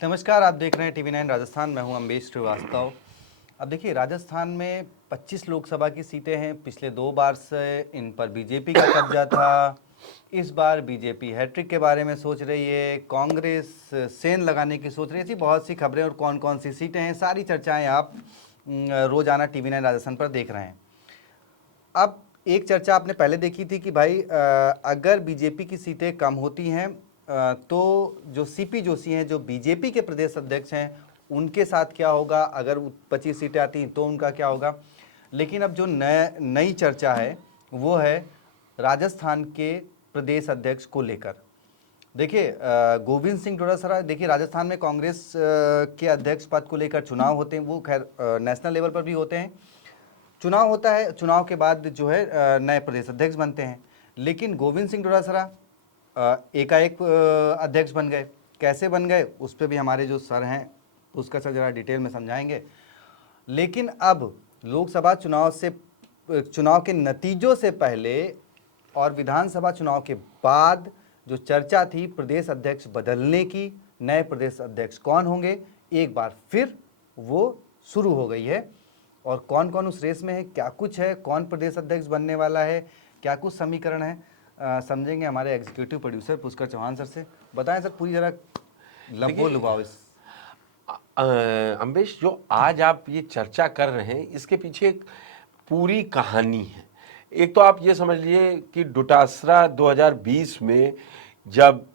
नमस्कार, आप देख रहे हैं टीवी 9 राजस्थान। मैं हूं अम्बेश श्रीवास्तव। अब देखिए, राजस्थान में 25 लोकसभा की सीटें हैं। पिछले 2 बार से इन पर बीजेपी का कब्जा था। इस बार बीजेपी हैट्रिक के बारे में सोच रही है, कांग्रेस सेंध लगाने की सोच रही है। ऐसी बहुत सी खबरें और कौन कौन सी सीटें हैं, सारी चर्चाएं आप रोजाना टीवी 9 राजस्थान पर देख रहे हैं। अब एक चर्चा आपने पहले देखी थी कि भाई अगर बीजेपी की सीटें कम होती हैं तो जो सीपी जोशी हैं, जो बीजेपी के प्रदेश अध्यक्ष हैं, उनके साथ क्या होगा। अगर 25 सीटें आती हैं तो उनका क्या होगा। लेकिन अब जो नई चर्चा है वो है राजस्थान के प्रदेश अध्यक्ष को लेकर। देखिए, गोविंद सिंह डोटासरा, देखिए राजस्थान में कांग्रेस के अध्यक्ष पद को लेकर चुनाव होते हैं। वो खैर नेशनल लेवल पर भी होते हैं, चुनाव होता है। चुनाव के बाद जो है नए प्रदेश अध्यक्ष बनते हैं। लेकिन गोविंद सिंह डोटासरा एकाएक अध्यक्ष बन गए। कैसे बन गए उस पर भी हमारे जो सर हैं उसका सर जरा डिटेल में समझाएंगे। लेकिन अब लोकसभा चुनाव के नतीजों से पहले और विधानसभा चुनाव के बाद जो चर्चा थी प्रदेश अध्यक्ष बदलने की, नए प्रदेश अध्यक्ष कौन होंगे, एक बार फिर वो शुरू हो गई है। और कौन कौन उस रेस में है, क्या कुछ है, कौन प्रदेश अध्यक्ष बनने वाला है, क्या कुछ समीकरण है, समझेंगे हमारे executive producer Pushkar Chauhan sir से। बताएं सर, पूरी जरा लबो लुभाओ इस। अम्बेश, जो आज आप ये चर्चा कर रहे हैं इसके पीछे एक पूरी कहानी है। एक तो आप ये समझ लिए कि डोटासरा 2020 में जब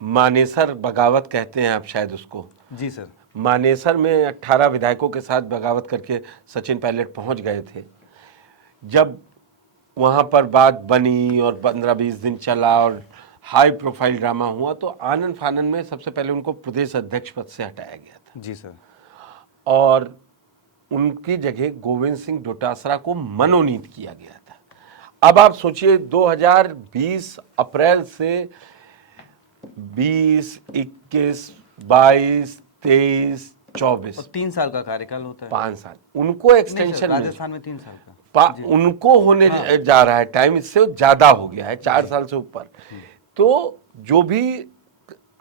मानेसर बगावत कहते हैं आप शायद उसको, जी सर, मानेसर में 18 विधायकों के साथ बगावत करके सचिन पायलट पहुंच गए थे। जब वहाँ पर बात बनी और 15-20 दिन चला और हाई प्रोफाइल ड्रामा हुआ तो आनन फानन में सबसे पहले उनको प्रदेश अध्यक्ष पद से हटाया गया था। जी सर। और उनकी जगह गोविंद सिंह डोटासरा को मनोनीत किया गया था। अब आप सोचिए 2020 अप्रैल से 20, 21, 22, 23, 24 और 3 साल का कार्यकाल होता है। 5 साल उनको एक्सटेंशन राजस्थान में 3 साल का उनको होने जा रहा है। टाइम इससे ज्यादा हो गया है, 4 साल से ऊपर। तो जो भी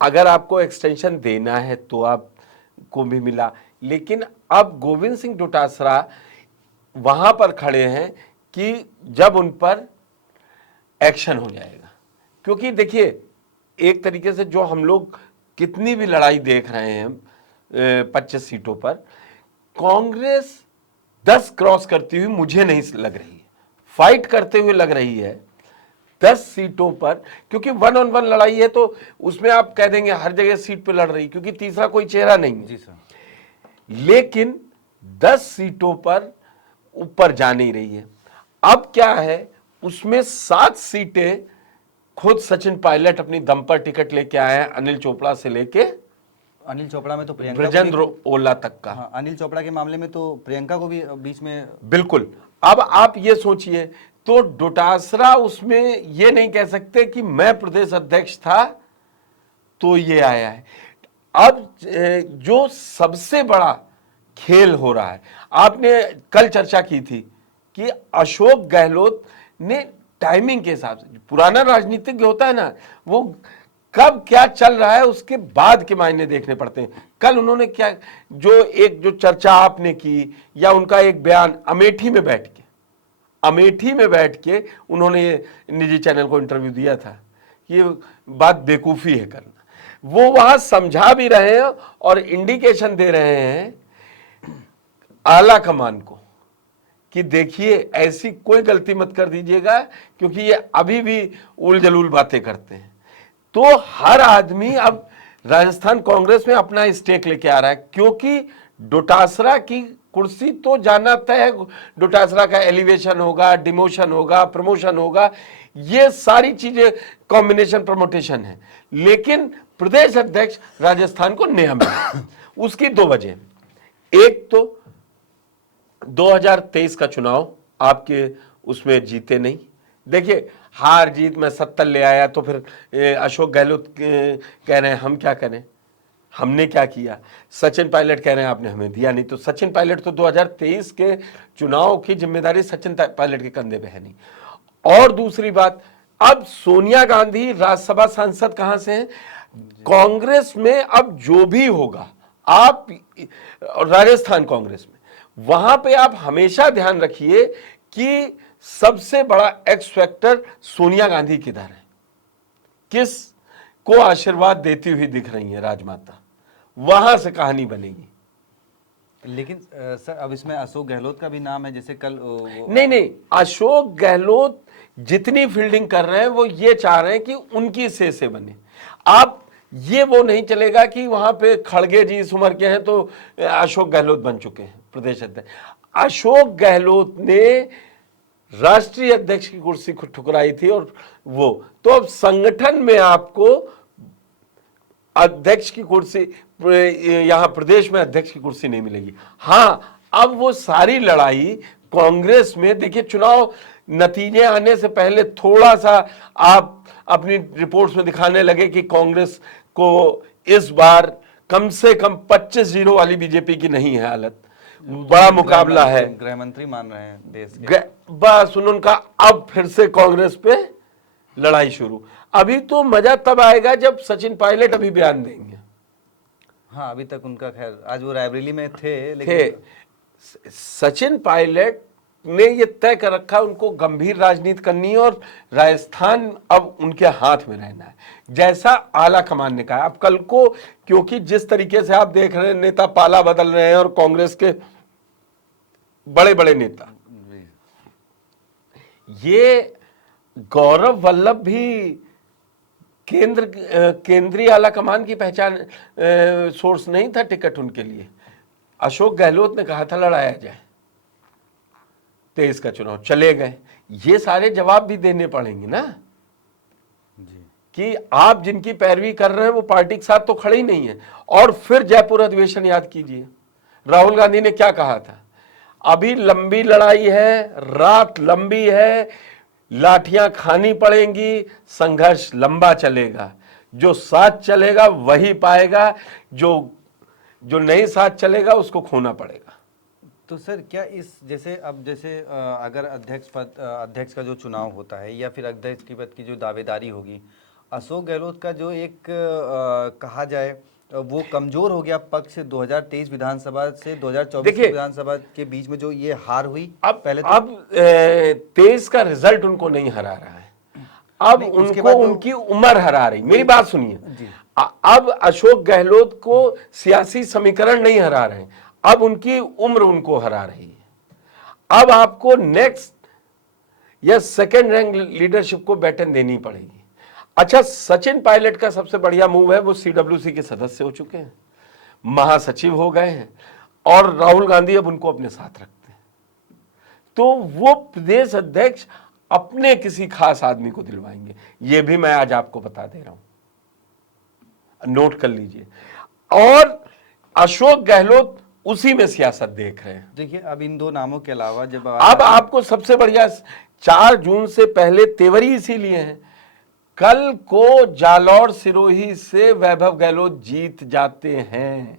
अगर आपको एक्सटेंशन देना है तो आपको भी मिला। लेकिन अब गोविंद सिंह डोटासरा वहां पर खड़े हैं कि जब उन पर एक्शन हो जाएगा। क्योंकि देखिए, एक तरीके से जो हम लोग कितनी भी लड़ाई देख रहे हैं 25 सीटों पर, कांग्रेस 10 क्रॉस करती हुई मुझे नहीं लग रही है, फाइट करते हुए लग रही है 10 सीटों पर। क्योंकि 1-on-1 लड़ाई है तो उसमें आप कह देंगे हर जगह सीट पे लड़ रही, क्योंकि तीसरा कोई चेहरा नहीं है। जी सर। लेकिन 10 सीटों पर ऊपर जा नहीं रही है। अब क्या है, उसमें 7 सीटें खुद सचिन पायलट अपनी दम पर टिकट लेके आए हैं, अनिल चोपड़ा से लेके अनिल चोपड़ा में तो प्रियंका ब्रजेंद्र ओला तक का। हाँ, अनिल चोपड़ा के मामले में तो प्रियंका को भी बीच में। बिल्कुल। अब आप ये सोचिए, तो डोटासरा उसमें ये नहीं कह सकते कि मैं प्रदेश अध्यक्ष था तो ये आया है। अब जो सबसे बड़ा खेल हो रहा है, आपने कल चर्चा की थी कि अशोक गहलोत ने टाइमिंग के हिसाब से, पुराना राजनीतिज्ञ होता है ना, वो कब क्या चल रहा है उसके बाद के मायने देखने पड़ते हैं। कल उन्होंने क्या, जो चर्चा आपने की या उनका एक बयान अमेठी में बैठ के उन्होंने निजी चैनल को इंटरव्यू दिया था, ये बात बेवकूफ़ी है करना। वो वहां समझा भी रहे हैं और इंडिकेशन दे रहे हैं आला कमान को कि देखिए ऐसी कोई गलती मत कर दीजिएगा, क्योंकि ये अभी भी उल जलूल बातें करते हैं। तो हर आदमी अब राजस्थान कांग्रेस में अपना स्टेक लेके आ रहा है, क्योंकि डोटासरा की कुर्सी तो जाना तय है। डोटासरा का एलिवेशन होगा, डिमोशन होगा, प्रमोशन होगा, ये सारी चीजें कॉम्बिनेशन प्रमोटेशन है। लेकिन प्रदेश अध्यक्ष राजस्थान को नया मिला। उसकी 2 वजह, एक तो 2023 का चुनाव आपके उसमें जीते नहीं। देखिए, हार जीत में 70 ले आया तो फिर अशोक गहलोत कह रहे हैं हम क्या करें, हमने क्या किया। सचिन पायलट कह रहे हैं आपने हमें दिया नहीं। तो सचिन पायलट तो 2023 के चुनाव की जिम्मेदारी सचिन पायलट के कंधे पे है नहीं। और दूसरी बात, अब सोनिया गांधी राज्यसभा सांसद कहां से हैं, कांग्रेस में अब जो भी होगा, आप राजस्थान कांग्रेस में, वहां पे आप हमेशा ध्यान रखिए कि सबसे बड़ा एक्स फैक्टर सोनिया गांधी किधर है, किस को आशीर्वाद देती हुई दिख रही है राजमाता, वहां से कहानी बनेगी। लेकिन सर अब इसमें अशोक गहलोत का भी नाम है, जैसे कल नहीं नहीं, अशोक गहलोत जितनी फील्डिंग कर रहे हैं वो ये चाह रहे हैं कि उनकी से बने। आप ये वो नहीं चलेगा कि वहां पे खड़गे जी इस उम्र के हैं तो अशोक गहलोत बन चुके हैं प्रदेश अध्यक्ष। अशोक गहलोत ने राष्ट्रीय अध्यक्ष की कुर्सी को ठुकराई थी, और वो तो अब संगठन में आपको अध्यक्ष की कुर्सी, यहां प्रदेश में अध्यक्ष की कुर्सी नहीं मिलेगी। हां, अब वो सारी लड़ाई कांग्रेस में, देखिए चुनाव नतीजे आने से पहले थोड़ा सा आप अपनी रिपोर्ट्स में दिखाने लगे कि कांग्रेस को इस बार कम से कम 25-0 वाली बीजेपी की नहीं है हालत, बड़ा मुकाबला है। गृह मंत्री मान रहे हैं देश के। बस उनका अब फिर से कांग्रेस पे लड़ाई शुरू। अभी तो मजा तब आएगा जब सचिन पायलट अभी बयान देंगे। हाँ, अभी तक उनका, खैर आज वो रायबरेली में थे, लेकिन सचिन पायलट ने ये तय कर रखा उनको गंभीर राजनीति करनी है और राजस्थान अब उनके हाथ में रहना है, जैसा आला कमान ने कहा। अब कल को, क्योंकि जिस तरीके से आप देख रहे हैं नेता पाला बदल रहे हैं और कांग्रेस के बड़े बड़े नेता, ये गौरव वल्लभ भी केंद्रीय आला कमान की पहचान सोर्स नहीं था टिकट उनके लिए। अशोक गहलोत ने कहा था लड़ाया जाए, 23 का चुनाव, चले गए। ये सारे जवाब भी देने पड़ेंगे ना जी। कि आप जिनकी पैरवी कर रहे हैं वो पार्टी के साथ तो खड़े ही नहीं है। और फिर जयपुर अधिवेशन याद कीजिए, राहुल गांधी ने क्या कहा था, अभी लंबी लड़ाई है, रात लंबी है, लाठियां खानी पड़ेंगी, संघर्ष लंबा चलेगा, जो साथ चलेगा वही पाएगा, जो नहीं साथ चलेगा उसको खोना पड़ेगा। तो सर क्या इस जैसे अब जैसे अगर अध्यक्ष का जो चुनाव होता है या फिर अध्यक्ष के पद की जो दावेदारी होगी, अशोक गहलोत का जो एक कहा जाए वो कमजोर हो गया पक्ष 2023 विधानसभा से 2024 विधानसभा के बीच में जो ये हार हुई, अब पहले तो अब 23 का रिजल्ट उनको नहीं हरा रहा है, अब उनको उनकी उम्र हरा रही। मेरी बात सुनिए, अब अशोक गहलोत को सियासी समीकरण नहीं हरा रहे, अब उनकी उम्र उनको हरा रही है। अब आपको नेक्स्ट या सेकेंड रैंक लीडरशिप को बैटन देनी पड़ेगी। अच्छा, सचिन पायलट का सबसे बढ़िया मूव है, वो सीडब्ल्यूसी के सदस्य हो चुके हैं, महासचिव हो गए हैं, और राहुल गांधी अब उनको अपने साथ रखते हैं, तो वो प्रदेश अध्यक्ष अपने किसी खास आदमी को दिलवाएंगे। ये भी मैं आज आपको बता दे रहा हूं, नोट कर लीजिए। और अशोक गहलोत उसी में सियासत देख रहे हैं। देखिए, अब इन दो नामों के अलावा जब अब आपको सबसे बढ़िया 4 जून से पहले तेवरी इसीलिए है, कल को जालौर सिरोही से वैभव गहलोत जीत जाते हैं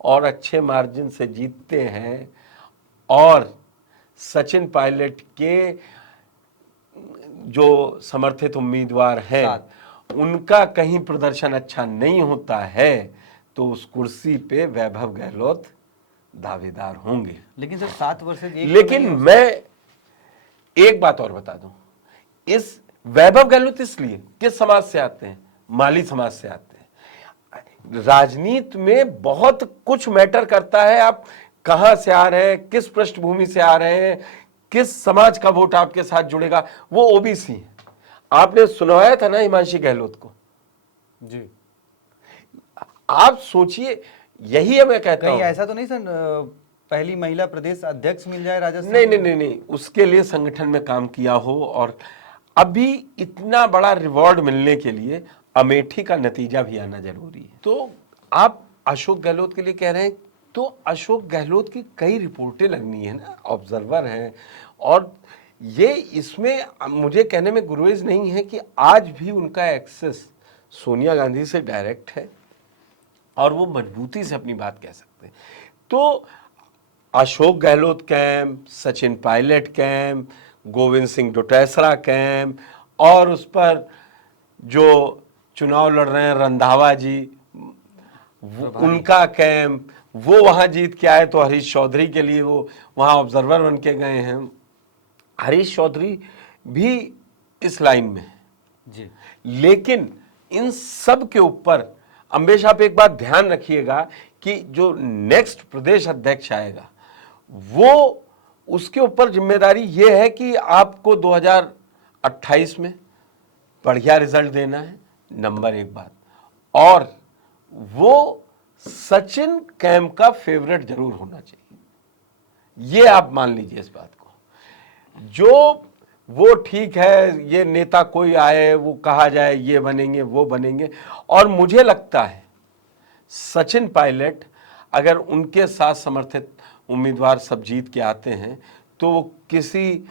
और अच्छे मार्जिन से जीतते हैं, और सचिन पायलट के जो समर्थित उम्मीदवार हैं उनका कहीं प्रदर्शन अच्छा नहीं होता है, तो उस कुर्सी पे वैभव गहलोत दावेदार होंगे। लेकिन सर 7 वर्ष से लेकिन मैं एक बात और बता दूं, इस वैभव गहलोत इसलिए किस समाज से आते हैं, माली समाज से आते हैं। राजनीति में बहुत कुछ मैटर करता है, आप कहां से आ रहे हैं, किस पृष्ठभूमि से आ रहे हैं, किस समाज का वोट आपके साथ जुड़ेगा। वो ओबीसी है, आपने सुनवाया था ना हिमांशी गहलोत को जी। आप सोचिए, यही है मैं कहता हूं। कहीं ऐसा तो नहीं सर पहली महिला प्रदेश अध्यक्ष मिल जाए राजस्थान? नहीं, उसके लिए संगठन में काम किया हो, और अभी इतना बड़ा रिवॉर्ड मिलने के लिए अमेठी का नतीजा भी आना जरूरी है। तो आप अशोक गहलोत के लिए कह रहे हैं, तो अशोक गहलोत की कई रिपोर्टें लगनी है ना, ऑब्जर्वर हैं, और ये इसमें मुझे कहने में गुरेज नहीं है कि आज भी उनका एक्सेस सोनिया गांधी से डायरेक्ट है और वो मजबूती से अपनी बात कह सकते हैं। तो Ashok Gehlot camp, Sachin Pilot camp, Govind Singh Dotasra camp, और उस पर जो चुनाव लड़ रहे हैं, रंधावा जी, उनका कैंप, वो वहां जीत के आए तो हरीश चौधरी के लिए वो वहां ऑब्जर्वर बन के गए हैं। हरीश चौधरी भी इस लाइन में है। जी लेकिन इन सब के ऊपर अम्बेश आप एक बात ध्यान रखिएगा कि जो नेक्स्ट प्रदेश अध्यक्ष आएगा वो, उसके ऊपर जिम्मेदारी ये है कि आपको 2028 में बढ़िया रिजल्ट देना है, नंबर एक बात, और वो सचिन कैंप का फेवरेट जरूर होना चाहिए। ये आप मान लीजिए इस बात को। जो वो ठीक है, ये नेता कोई आए, वो कहा जाए ये बनेंगे वो बनेंगे, और मुझे लगता है सचिन पायलट अगर उनके साथ समर्थित उम्मीदवार सब जीत के आते हैं तो वो किसी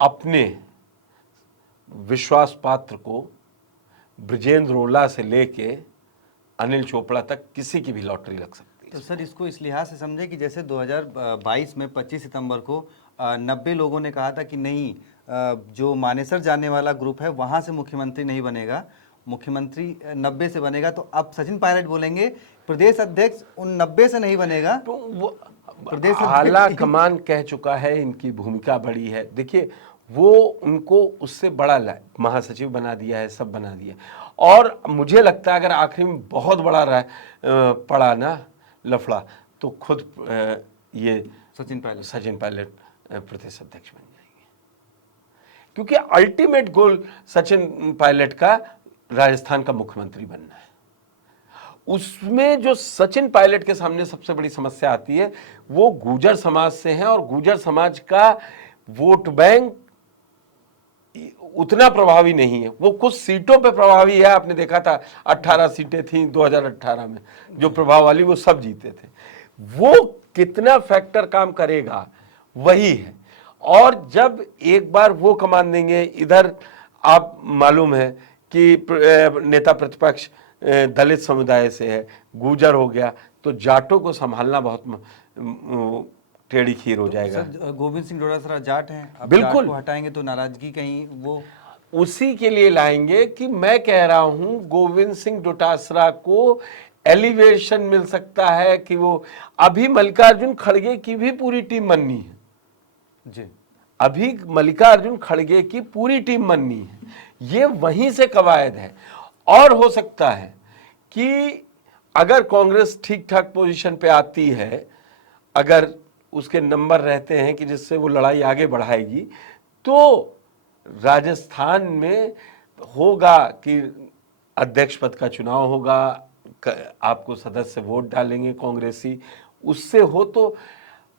अपने विश्वास पात्र को ब्रजेंद्र ओला से लेके अनिल चोपड़ा तक किसी की भी लॉटरी लग सकती है। तो सर इसको इस लिहाज से समझे कि जैसे 2022 में 25 सितंबर को 90 लोगों ने कहा था कि नहीं, जो मानेसर जाने वाला ग्रुप है वहां से मुख्यमंत्री नहीं बनेगा, मुख्यमंत्री 90 से बनेगा, तो अब सचिन पायलट बोलेंगे प्रदेश अध्यक्ष उन 90 से नहीं बनेगा। तो वो प्रदेश आला कमान कह चुका है, इनकी भूमिका बड़ी है। देखिए वो उनको उससे बड़ा महासचिव बना दिया है, सब बना दिया, और मुझे लगता है अगर आखिरी में बहुत बड़ा पड़ा ना लफड़ा तो खुद ये सचिन पायलट प्रदेश अध्यक्ष बन जाएंगे, क्योंकि अल्टीमेट गोल सचिन पायलट का राजस्थान का मुख्यमंत्री बनना है। उसमें जो सचिन पायलट के सामने सबसे बड़ी समस्या आती है वो गुर्जर समाज से है, और गुर्जर समाज का वोट बैंक उतना प्रभावी नहीं है। वो कुछ सीटों पे प्रभावी है, आपने देखा था 18 सीटें थी 2018 में जो प्रभाव वाली, वो सब जीते थे। वो कितना फैक्टर काम करेगा वही है, और जब एक बार वो कमान देंगे, इधर आप मालूम है कि नेता प्रतिपक्ष दलित समुदाय से है, गुर्जर हो गया, तो जाटों को संभालना बहुत टेढ़ी खीर हो जाएगा। सर गोविंद सिंह डोटासरा जाट हैं, अब बिल्कुल। जाट को हटाएंगे तो नाराजगी कहीं वो उसी के लिए लाएंगे कि मैं कह रहा हूं गोविंद सिंह डोटासरा को एलिवेशन मिल सकता है कि वो, अभी मल्लिकार्जुन खड़गे की भी पूरी टीम बननी है जी, अभी मल्लिकार्जुन खड़गे की पूरी टीम बननी है, ये वहीं से कवायद है। और हो सकता है कि अगर कांग्रेस ठीक ठाक पोजीशन पे आती है, अगर उसके नंबर रहते हैं कि जिससे वो लड़ाई आगे बढ़ाएगी, तो राजस्थान में होगा कि अध्यक्ष पद का चुनाव होगा, आपको सदस्य वोट डालेंगे कांग्रेसी, उससे हो तो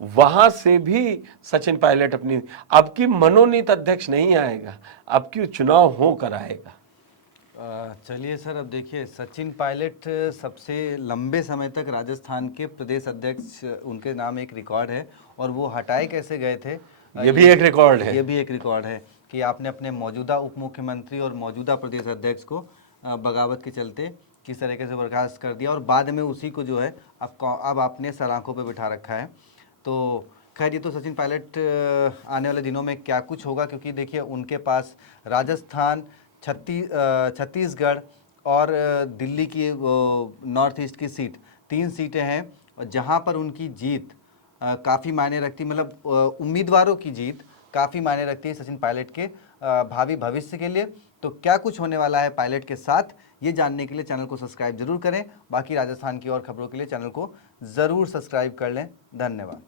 वहां से भी सचिन पायलट अपनी, अब की मनोनीत अध्यक्ष नहीं आएगा, अब की चुनाव होकर आएगा। चलिए सर, अब देखिए सचिन पायलट सबसे लंबे समय तक राजस्थान के प्रदेश अध्यक्ष, उनके नाम एक रिकॉर्ड है, और वो हटाए कैसे गए थे ये भी एक रिकॉर्ड है। ये भी एक रिकॉर्ड है कि आपने अपने मौजूदा उप मुख्यमंत्री और मौजूदा प्रदेश अध्यक्ष को बगावत के चलते किस तरीके से बर्खास्त कर दिया, और बाद में उसी को जो है अब आपने सलाखों पर बिठा रखा है। तो खैर ये तो सचिन पायलट आने वाले दिनों में क्या कुछ होगा, क्योंकि देखिए उनके पास राजस्थान, छत्तीसगढ़ और दिल्ली की नॉर्थ ईस्ट की सीट, 3 सीटें हैं, और जहां पर उनकी जीत काफ़ी मायने रखती, मतलब उम्मीदवारों की जीत काफ़ी मायने रखती है सचिन पायलट के भावी भविष्य के लिए। तो क्या कुछ होने वाला है पायलट के साथ, ये जानने के लिए चैनल को सब्सक्राइब जरूर करें। बाकी राजस्थान की और खबरों के लिए चैनल को ज़रूर सब्सक्राइब कर लें। धन्यवाद।